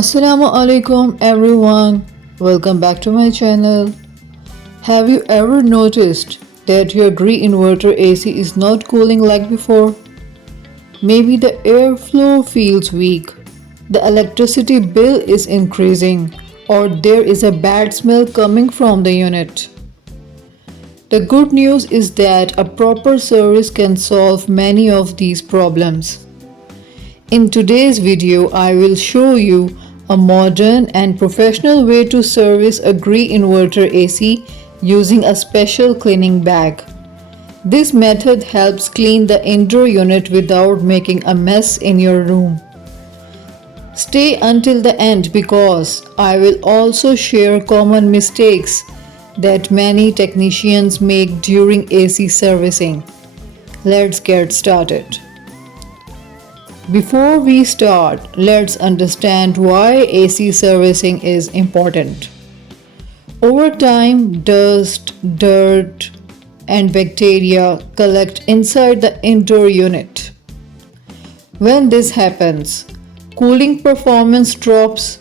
Assalamu alaikum everyone. Welcome back to my channel. Have you ever noticed that your Gree Inverter AC is not cooling like before? Maybe the airflow feels weak, the electricity bill is increasing, or there is a bad smell coming from the unit. The good news is that a proper service can solve many of these problems. In today's video, I will show you a modern and professional way to service a Gree Inverter AC using a special cleaning bag. This method helps clean the indoor unit without making a mess in your room. Stay until the end because I will also share common mistakes that many technicians make during AC servicing. Let's get started. Before we start, let's understand why AC servicing is important. Over time, dust, dirt, and bacteria collect inside the indoor unit. When this happens, cooling performance drops,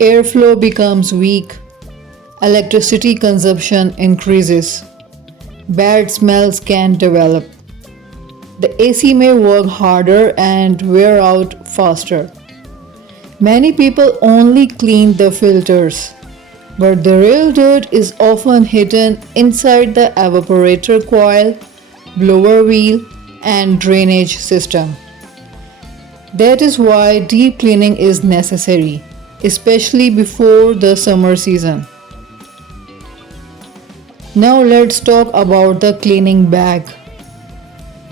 airflow becomes weak, electricity consumption increases, bad smells can develop. The AC may work harder and wear out faster. Many people only clean the filters, but the real dirt is often hidden inside the evaporator coil, blower wheel, and drainage system. That is why deep cleaning is necessary, especially before the summer season. Now let's talk about the cleaning bag.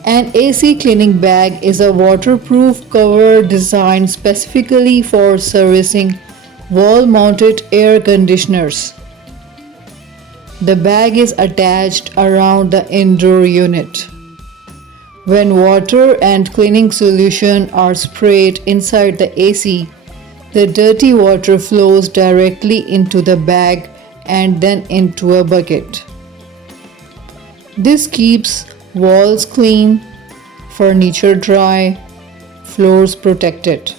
An AC cleaning bag is a waterproof cover designed specifically for servicing wall-mounted air conditioners. The bag is attached around the indoor unit. When water and cleaning solution are sprayed inside the AC, the dirty water flows directly into the bag and then into a bucket. This keeps walls clean, furniture dry, floors protected.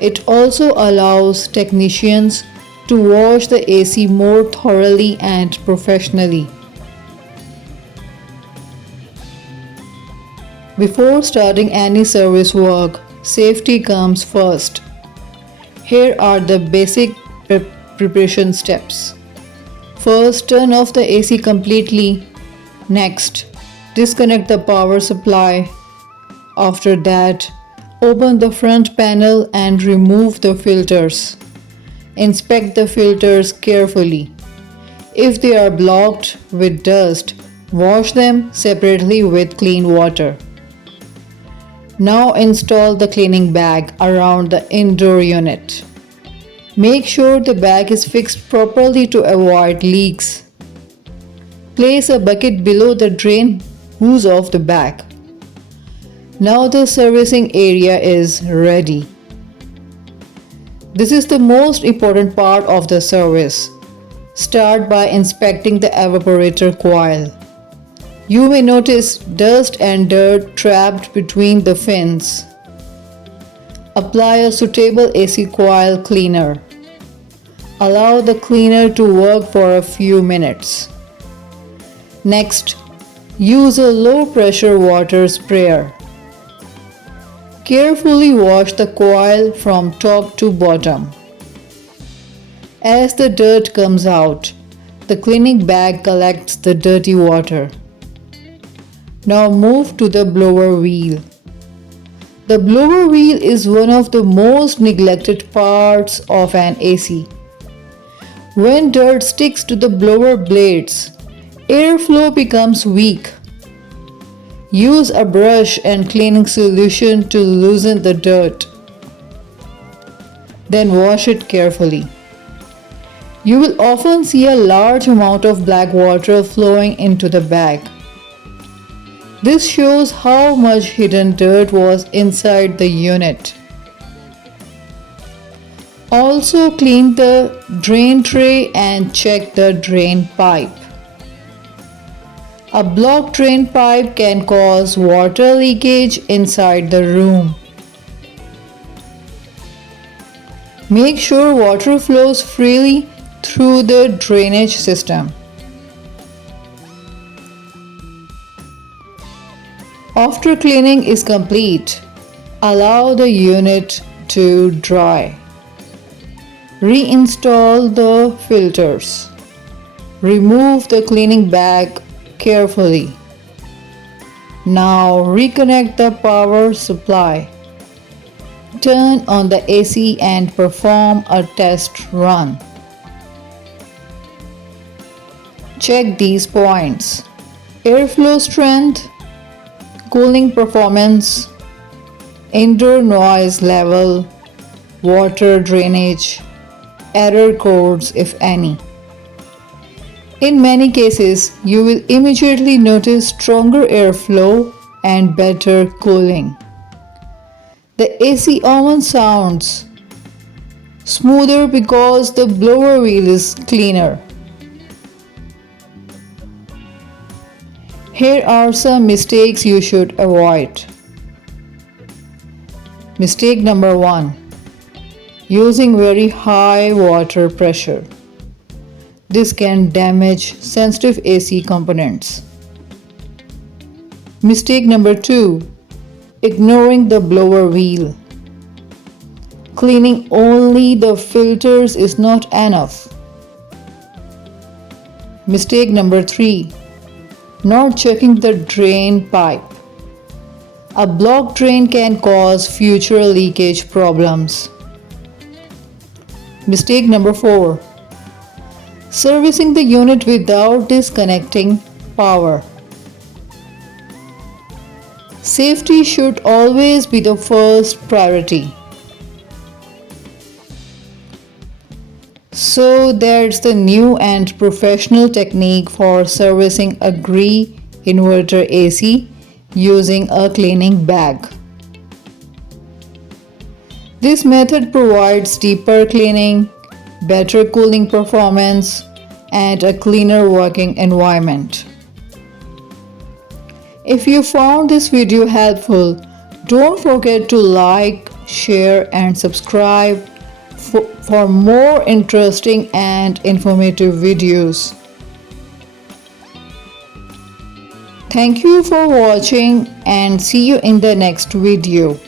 It also allows technicians to wash the AC more thoroughly and professionally. Before starting any service work, safety comes first. Here are the basic preparation steps. First, turn off the AC completely. Next, disconnect the power supply. After that, open the front panel and remove the filters. Inspect the filters carefully. If they are blocked with dust, wash them separately with clean water. Now install the cleaning bag around the indoor unit. Make sure the bag is fixed properly to avoid leaks. Place a bucket below the drain hose of the bag. Now the servicing area is ready. This is the most important part of the service. Start by inspecting the evaporator coil. You may notice dust and dirt trapped between the fins. Apply a suitable AC coil cleaner. Allow the cleaner to work for a few minutes. Next, use a low-pressure water sprayer. Carefully wash the coil from top to bottom. As the dirt comes out, the cleaning bag collects the dirty water. Now move to the blower wheel. The blower wheel is one of the most neglected parts of an AC. When dirt sticks to the blower blades, airflow becomes weak. Use a brush and cleaning solution to loosen the dirt. Then wash it carefully. You will often see a large amount of black water flowing into the bag. This shows how much hidden dirt was inside the unit. Also clean the drain tray and check the drain pipe. A blocked drain pipe can cause water leakage inside the room. Make sure water flows freely through the drainage system. After cleaning is complete, allow the unit to dry. Reinstall the filters. Remove the cleaning bag carefully. Now reconnect the power supply. Turn on the AC and perform a test run. Check these points: airflow strength, cooling performance, indoor noise level, water drainage, error codes if any. In many cases, you will immediately notice stronger airflow and better cooling. The AC oven sounds smoother because the blower wheel is cleaner. Here are some mistakes you should avoid. Mistake number 1. Using very high water pressure. This can damage sensitive AC components. Mistake number 2. Ignoring the blower wheel. Cleaning only the filters is not enough. Mistake number 3. Not checking the drain pipe. A blocked drain can cause future leakage problems. Mistake number 4. Servicing the unit without disconnecting power. Safety should always be the first priority. So that's the new and professional technique for servicing a Gree Inverter AC using a cleaning bag. This method provides deeper cleaning, better cooling performance, and a cleaner working environment. If you found this video helpful, don't forget to like, share, and subscribe for more interesting and informative videos. Thank you for watching and see you in the next video.